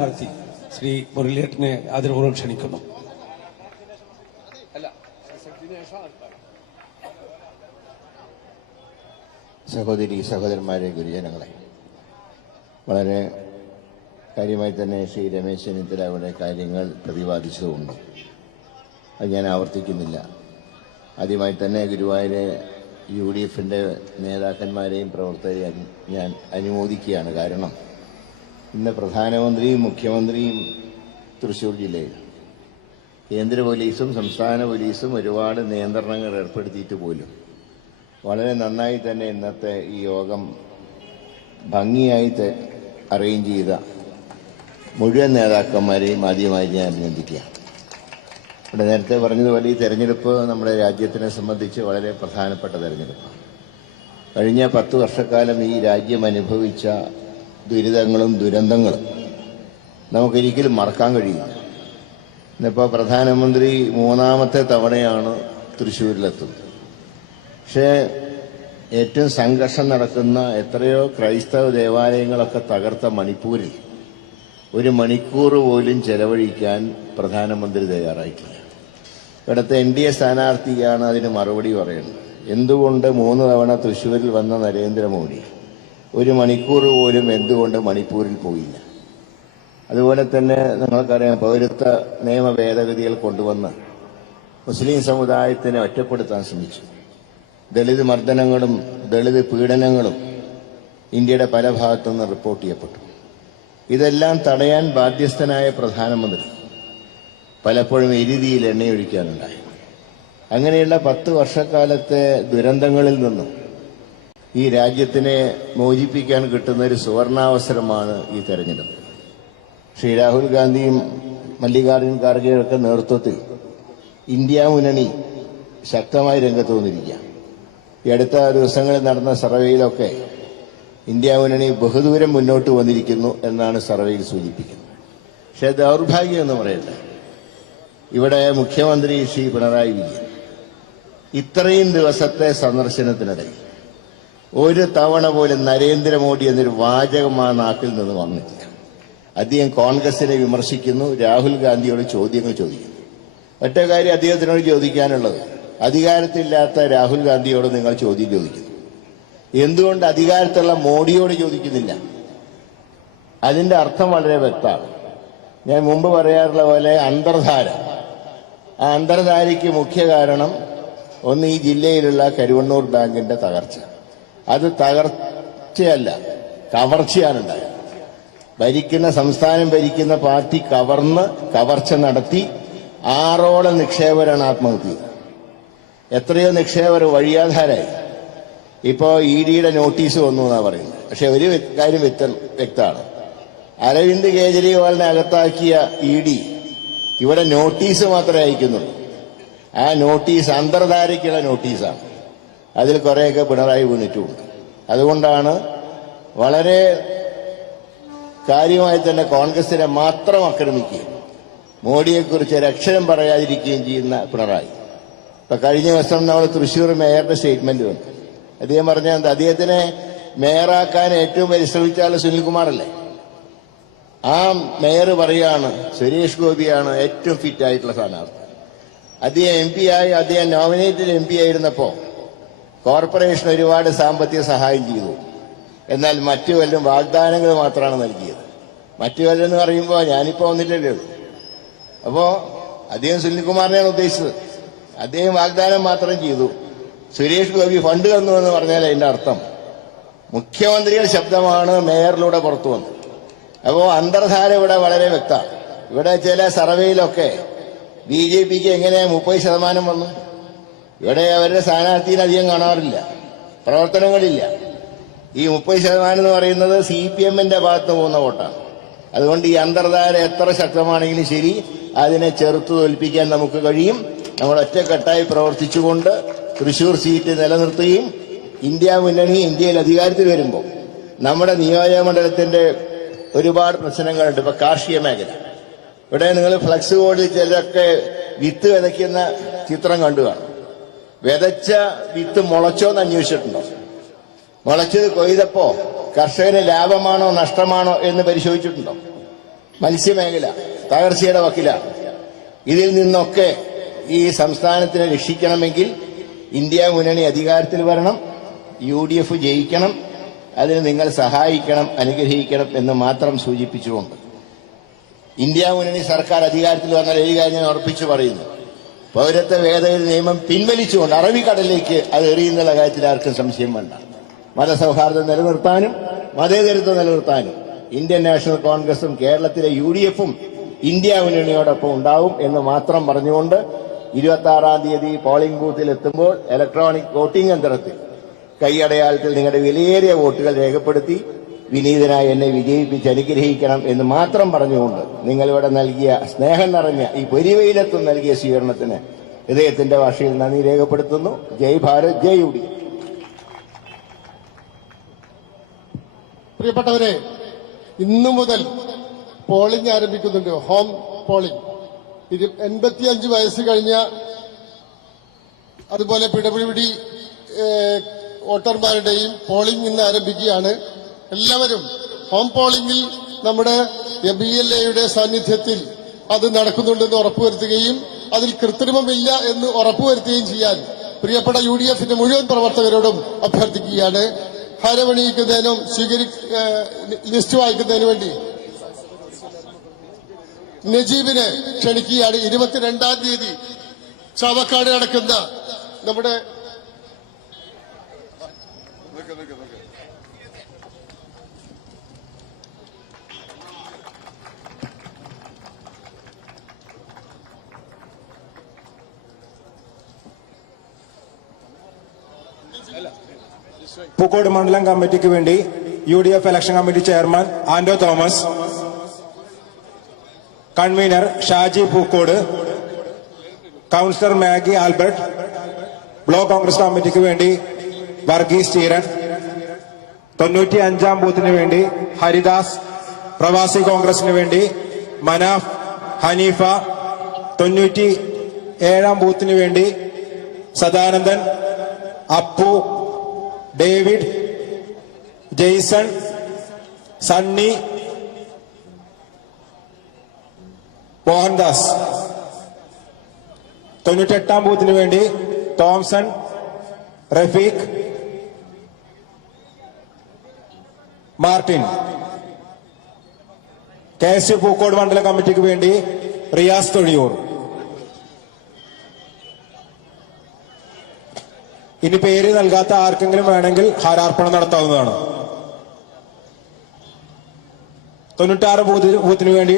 സ്ഥാനാർത്ഥി ശ്രീ മുരളിയേട്ടനെ ആദരപൂർവം ക്ഷണിക്കുന്നു. സഹോദരി സഹോദരന്മാരെ ഗുരുജനങ്ങളെ. വളരെ കാര്യമായി തന്നെ ശ്രീ രമേശ് ചെന്നിത്തല അവരുടെ കാര്യങ്ങൾ പ്രതിപാദിച്ചതുകൊണ്ട് അത് ഞാൻ ആവർത്തിക്കുന്നില്ല. ആദ്യമായി തന്നെ ഗുരുവായൂരെ യു ഡി എഫിന്റെ നേതാക്കന്മാരെയും പ്രവർത്തകരെയും ഞാൻ അനുമോദിക്കുകയാണ്. കാരണം ഇന്ന് പ്രധാനമന്ത്രിയും മുഖ്യമന്ത്രിയും തൃശ്ശൂർ ജില്ലയിൽ. കേന്ദ്ര പോലീസും സംസ്ഥാന പോലീസും ഒരുപാട് നിയന്ത്രണങ്ങൾ ഏർപ്പെടുത്തിയിട്ട് പോലും വളരെ നന്നായി തന്നെ ഇന്നത്തെ ഈ യോഗം ഭംഗിയായി അറേഞ്ച് ചെയ്ത മുഴുവൻ നേതാക്കന്മാരെയും ആദ്യമായി ഞാൻ അഭിനന്ദിക്കുക ഇവിടെ നേരത്തെ പറഞ്ഞതുപോലെ ഈ തെരഞ്ഞെടുപ്പ് നമ്മുടെ രാജ്യത്തിനെ സംബന്ധിച്ച് വളരെ പ്രധാനപ്പെട്ട തെരഞ്ഞെടുപ്പാണ്. കഴിഞ്ഞ പത്ത് വർഷക്കാലം ഈ രാജ്യം അനുഭവിച്ച ദുരിതങ്ങളും ദുരന്തങ്ങളും നമുക്കൊരിക്കലും മറക്കാൻ കഴിയില്ല. ഇന്നിപ്പോൾ പ്രധാനമന്ത്രി മൂന്നാമത്തെ തവണയാണ് തൃശ്ശൂരിലെത്തുന്നത്. പക്ഷേ ഏറ്റവും സംഘർഷം നടക്കുന്ന എത്രയോ ക്രൈസ്തവ ദേവാലയങ്ങളൊക്കെ തകർത്ത മണിപ്പൂരിൽ ഒരു മണിക്കൂർ പോലും ചെലവഴിക്കാൻ പ്രധാനമന്ത്രി തയ്യാറായിട്ടില്ല. ഇവിടുത്തെ എൻ ഡി എ സ്ഥാനാർത്ഥിയാണ് അതിന് മറുപടി പറയുന്നത്. എന്തുകൊണ്ട് മൂന്ന് തവണ തൃശ്ശൂരിൽ വന്ന നരേന്ദ്രമോദി? ഒരു മണിക്കൂർ പോലും എന്തുകൊണ്ട് മണിപ്പൂരിൽ പോയില്ല. അതുപോലെ തന്നെ നിങ്ങൾക്കറിയാം പൗരത്വ നിയമ ഭേദഗതികൾ കൊണ്ടുവന്ന് മുസ്ലിം സമുദായത്തിനെ ഒറ്റപ്പെടുത്താൻ ശ്രമിച്ചു. ദളിത് മർദ്ദനങ്ങളും ദളിത് പീഡനങ്ങളും ഇന്ത്യയുടെ പല ഭാഗത്തുനിന്ന് റിപ്പോർട്ട് ചെയ്യപ്പെട്ടു. ഇതെല്ലാം തടയാൻ ബാധ്യസ്ഥനായ പ്രധാനമന്ത്രി പലപ്പോഴും എരുതിയിൽ എണ്ണയൊഴിക്കാനുണ്ടായി. അങ്ങനെയുള്ള പത്ത് വർഷക്കാലത്തെ ദുരന്തങ്ങളിൽ നിന്നും ഈ രാജ്യത്തിനെ മോചിപ്പിക്കാൻ കിട്ടുന്ന ഒരു സുവർണാവസരമാണ് ഈ തെരഞ്ഞെടുപ്പ്. ശ്രീ രാഹുൽ ഗാന്ധിയും മല്ലികാർജുൻ ഖാർഗെയൊക്കെ നേതൃത്വത്തിൽ ഇന്ത്യ മുന്നണി ശക്തമായി രംഗത്ത് വന്നിരിക്കുക ഈ അടുത്ത ദിവസങ്ങളിൽ നടന്ന സർവേയിലൊക്കെ ഇന്ത്യ മുന്നണി ബഹുദൂരം മുന്നോട്ട് വന്നിരിക്കുന്നു എന്നാണ് സർവേയിൽ സൂചിപ്പിക്കുന്നത്. പക്ഷേ ദൗർഭാഗ്യം എന്ന് പറയട്ടെ. ഇവിടെ മുഖ്യമന്ത്രി ശ്രീ പിണറായി വിജയൻ ഇത്രയും ദിവസത്തെ സന്ദർശനത്തിനിടയിൽ ഒരു തവണ പോലും നരേന്ദ്രമോദി എന്നൊരു വാചകം ആ നാട്ടിൽ നിന്ന് വന്നിട്ടില്ല. അദ്ദേഹം കോൺഗ്രസിനെ വിമർശിക്കുന്നു രാഹുൽ ഗാന്ധിയോട് ചോദ്യങ്ങൾ ചോദിക്കുന്നു. ഒറ്റ കാര്യം അദ്ദേഹത്തിനോട് ചോദിക്കാനുള്ളത് അധികാരത്തില്ലാത്ത രാഹുൽ ഗാന്ധിയോട് നിങ്ങൾ ചോദ്യം ചോദിക്കുന്നു. എന്തുകൊണ്ട് അധികാരത്തുള്ള മോഡിയോട് ചോദിക്കുന്നില്ല? അതിന്റെ അർത്ഥം വളരെ വ്യക്തമാണ്. ഞാൻ മുമ്പ് പറയാറുള്ള പോലെ അന്തർധാര. ആ അന്തർധാരയ്ക്ക് മുഖ്യ കാരണം ഒന്ന് ഈ ജില്ലയിലുള്ള കരുവണ്ണൂർ ബാങ്കിന്റെ തകർച്ച. അത് തകർച്ചയല്ല കവർച്ചയാണുണ്ടായത്. ഭരിക്കുന്ന സംസ്ഥാനം ഭരിക്കുന്ന പാർട്ടി കവർന്ന് കവർച്ച നടത്തി ആറോളം നിക്ഷേപകരാണ് ആത്മഹത്യ എത്രയോ നിക്ഷേപർ വഴിയാധാരായി. ഇപ്പോ ഇ ഡിയുടെ നോട്ടീസ് വന്നു എന്നാണ് പറയുന്നത്. പക്ഷെ ഒരു കാര്യം വ്യക്ത- വ്യക്തമാണ്. അരവിന്ദ് കേജ്രിവാളിനെ അകത്താക്കിയ ഇ ഡി ഇവിടെ നോട്ടീസ് മാത്രമേ അയക്കുന്നുള്ളൂ. ആ നോട്ടീസ് അന്തർധാരയ്ക്കുള്ള നോട്ടീസാണ്. അതിൽ കുറേയൊക്കെ പിണറായി വീണിട്ടുമുണ്ട്. അതുകൊണ്ടാണ് വളരെ കാര്യമായി തന്നെ കോൺഗ്രസിനെ മാത്രം ആക്രമിക്കുകയും മോഡിയെക്കുറിച്ച് ഒരക്ഷരം പറയാതിരിക്കുകയും ചെയ്യുന്ന പിണറായി. ഇപ്പൊ കഴിഞ്ഞ ദിവസം നമ്മൾ തൃശ്ശൂർ മേയറുടെ സ്റ്റേറ്റ്മെന്റ് വന്നു അദ്ദേഹം പറഞ്ഞ എന്താ? അദ്ദേഹത്തിനെ മേയറാക്കാൻ ഏറ്റവും പരിശ്രമിച്ച ആൾ സുനിൽകുമാറല്ലേ? ആ മേയർ പറയാണ് സുരേഷ് ഗോപിയാണ് ഏറ്റവും ഫിറ്റ് ആയിട്ടുള്ള സ്ഥാനാർത്ഥി. അദ്ദേഹം എം പി ആയി അദ്ദേഹം നോമിനേറ്റഡ് എം പി ആയിരുന്നപ്പോ കോർപ്പറേഷൻ ഒരുപാട് സാമ്പത്തിക സഹായം ചെയ്തു. എന്നാൽ മറ്റു വല്ലതും വാഗ്ദാനങ്ങൾ മാത്രമാണ് നൽകിയത്. മറ്റു വല്ലതും എന്ന് പറയുമ്പോൾ ഞാനിപ്പോ വന്നിട്ടല്ലേ ഉള്ളൂ. അപ്പോ അദ്ദേഹം സുനിൽകുമാറിനെയാണ് ഉദ്ദേശിച്ചത്. അദ്ദേഹം വാഗ്ദാനം മാത്രം ചെയ്തു. സുരേഷ് ഗോപി ഫണ്ട് തന്നു എന്ന് പറഞ്ഞാൽ അതിന്റെ അർത്ഥം. മുഖ്യമന്ത്രിയുടെ ശബ്ദമാണ് മേയറിലൂടെ പുറത്തു വന്നത്. അപ്പോ അന്തർധാര ഇവിടെ വളരെ വ്യക്തമാണ്. ഇവിടെ ചില സർവേയിലൊക്കെ ബി ജെ പിക്ക് എങ്ങനെ മുപ്പത് ശതമാനം വന്നു? ഇവിടെ അവരുടെ സ്ഥാനാർത്ഥിയിൽ അധികം കാണാറില്ല. പ്രവർത്തനങ്ങളില്ല. ഈ മുപ്പത് ശതമാനം എന്ന് പറയുന്നത് സി പി എമ്മിന്റെ ഭാഗത്ത് പോകുന്ന വോട്ടാണ്. അതുകൊണ്ട് ഈ അന്തർധാര എത്ര ശക്തമാണെങ്കിലും ശരി അതിനെ ചെറുത്തു തോൽപ്പിക്കാൻ നമുക്ക് കഴിയും. നമ്മൾ ഒറ്റക്കെട്ടായി പ്രവർത്തിച്ചുകൊണ്ട് തൃശൂർ സീറ്റ് നിലനിർത്തുകയും ഇന്ത്യ മുന്നണി ഇന്ത്യയിൽ അധികാരത്തിൽ വരുമ്പോൾ നമ്മുടെ നിയോജക മണ്ഡലത്തിന്റെ ഒരുപാട് പ്രശ്നങ്ങളുണ്ട്. ഇപ്പൊ കാർഷിക മേഖല. ഇവിടെ നിങ്ങൾ ഫ്ലക്സ് ബോർഡിൽ ചിലരൊക്കെ വിത്ത് വിതയ്ക്കുന്ന ചിത്രം കണ്ടു കാണും. വിതച്ച വിത്ത് മുളച്ചോ എന്ന് അന്വേഷിച്ചിട്ടുണ്ടോ? മുളച്ചത് കൊയ്തപ്പോ കർഷകന് ലാഭമാണോ നഷ്ടമാണോ എന്ന് പരിശോധിച്ചിട്ടുണ്ടോ? മത്സ്യമേഖല തകർച്ചയുടെ വക്കിലാണ് ഇതിൽ നിന്നൊക്കെ ഈ സംസ്ഥാനത്തിനെ രക്ഷിക്കണമെങ്കിൽ ഇന്ത്യ മുന്നണി അധികാരത്തിൽ വരണം യു ഡി എഫ് ജയിക്കണം അതിന് നിങ്ങൾ സഹായിക്കണം അനുഗ്രഹിക്കണം എന്ന് മാത്രം സൂചിപ്പിച്ചുകൊണ്ട്. ഇന്ത്യ മുന്നണി സർക്കാർ അധികാരത്തിൽ വന്നാൽ ഏഴ് കാര്യം ഉറപ്പിച്ചു പറയുന്നു. പൗരത്വ ഭേദഗതി നിയമം പിൻവലിച്ചുകൊണ്ട് അറബിക്കടലിലേക്ക് അത് എറിയുന്നുള്ള കാര്യത്തിൽ ആർക്കും സംശയം വേണ്ട. മതസൗഹാർദ്ദം നിലനിർത്താനും മതേതരത്വം നിലനിർത്താനും ഇന്ത്യൻ നാഷണൽ കോൺഗ്രസും കേരളത്തിലെ യു ഡി എഫും ഇന്ത്യ മുന്നണിയോടൊപ്പം ഉണ്ടാവും എന്ന് മാത്രം പറഞ്ഞുകൊണ്ട് ഇരുപത്തി ആറാം തീയതി പോളിംഗ് ബൂത്തിൽ എത്തുമ്പോൾ ഇലക്ട്രോണിക് വോട്ടിംഗ് യന്ത്രത്തിൽ കൈയടയാളത്തിൽ നിങ്ങളുടെ വിലയേറിയ വോട്ടുകൾ രേഖപ്പെടുത്തി വിനീതനായി എന്നെ വിജയിപ്പിച്ച് അനുഗ്രഹിക്കണം എന്ന് മാത്രം പറഞ്ഞുകൊണ്ട് നിങ്ങളിവിടെ നൽകിയ സ്നേഹം നിറഞ്ഞ ഈ പൊരിവയിലെത്തും നൽകിയ സ്വീകരണത്തിന് ഹൃദയത്തിന്റെ ഭാഷയിൽ നന്ദി രേഖപ്പെടുത്തുന്നു. ജയ് ഭാരത് ജയ് ഉടി പ്രിയപ്പെട്ടവരെ ഇന്നു മുതൽ പോളിംഗ് ആരംഭിക്കുന്നുണ്ട്. Home polling. എൺപത്തിയഞ്ച് വയസ്സ് കഴിഞ്ഞ അതുപോലെ പിടപിടി വോട്ടർമാരുടെയും പോളിംഗ് ഇന്ന് ആരംഭിക്കുകയാണ്. എല്ലാവരും ഹോം പോളിംഗിൽ നമ്മുടെ ബി എൽ എയുടെ സാന്നിധ്യത്തിൽ അത് നടക്കുന്നുണ്ടെന്ന് ഉറപ്പുവരുത്തുകയും അതിൽ കൃത്രിമമില്ല എന്ന് ഉറപ്പുവരുത്തുകയും ചെയ്യാൻ പ്രിയപ്പെട്ട യു ഡി എഫിന്റെ മുഴുവൻ പ്രവർത്തകരോടും അഭ്യർത്ഥിക്കുകയാണ്. ഹരമണിയിക്കുന്നതിനും സ്വീകരി ലിസ്റ്റ് വായിക്കുന്നതിനു വേണ്ടി. നജീബിനെ ക്ഷണിക്കുകയാണ്. ഇരുപത്തിരണ്ടാം തീയതി ചാവക്കാട് നടക്കുന്ന നമ്മുടെ പൂക്കോട് മണ്ഡലം കമ്മിറ്റിക്ക് വേണ്ടി U D F election committee chairman Anto Thomas convener Shaji Pookode councillor Maggie Albert block Congress കമ്മിറ്റിക്ക് വേണ്ടി വർഗീസ് ചീരൻ തൊണ്ണൂറ്റി അഞ്ചാം ബൂത്തിന് വേണ്ടി ഹരിദാസ് പ്രവാസി കോൺഗ്രസിന് വേണ്ടി മനാഫ് ഹനീഫ തൊണ്ണൂറ്റി ഏഴാം ബൂത്തിന് വേണ്ടി സദാനന്ദൻ അപ്പു ഡേവിഡ് ജെയ്സൺ സണ്ണി മോഹൻദാസ് തൊണ്ണൂറ്റെട്ടാം ബൂത്തിന് വേണ്ടി Thomson Rafeeq Martin K S U Pookode മണ്ഡലം കമ്മിറ്റിക്ക് വേണ്ടി റിയാസ് തൊഴിയൂർ ഇനി പേര് നൽകാത്ത ആർക്കെങ്കിലും വേണമെങ്കിൽ ഹാരാർപ്പണം നടത്താവുന്നതാണ്. തൊണ്ണൂറ്റാറ് ബൂത്തിന് വേണ്ടി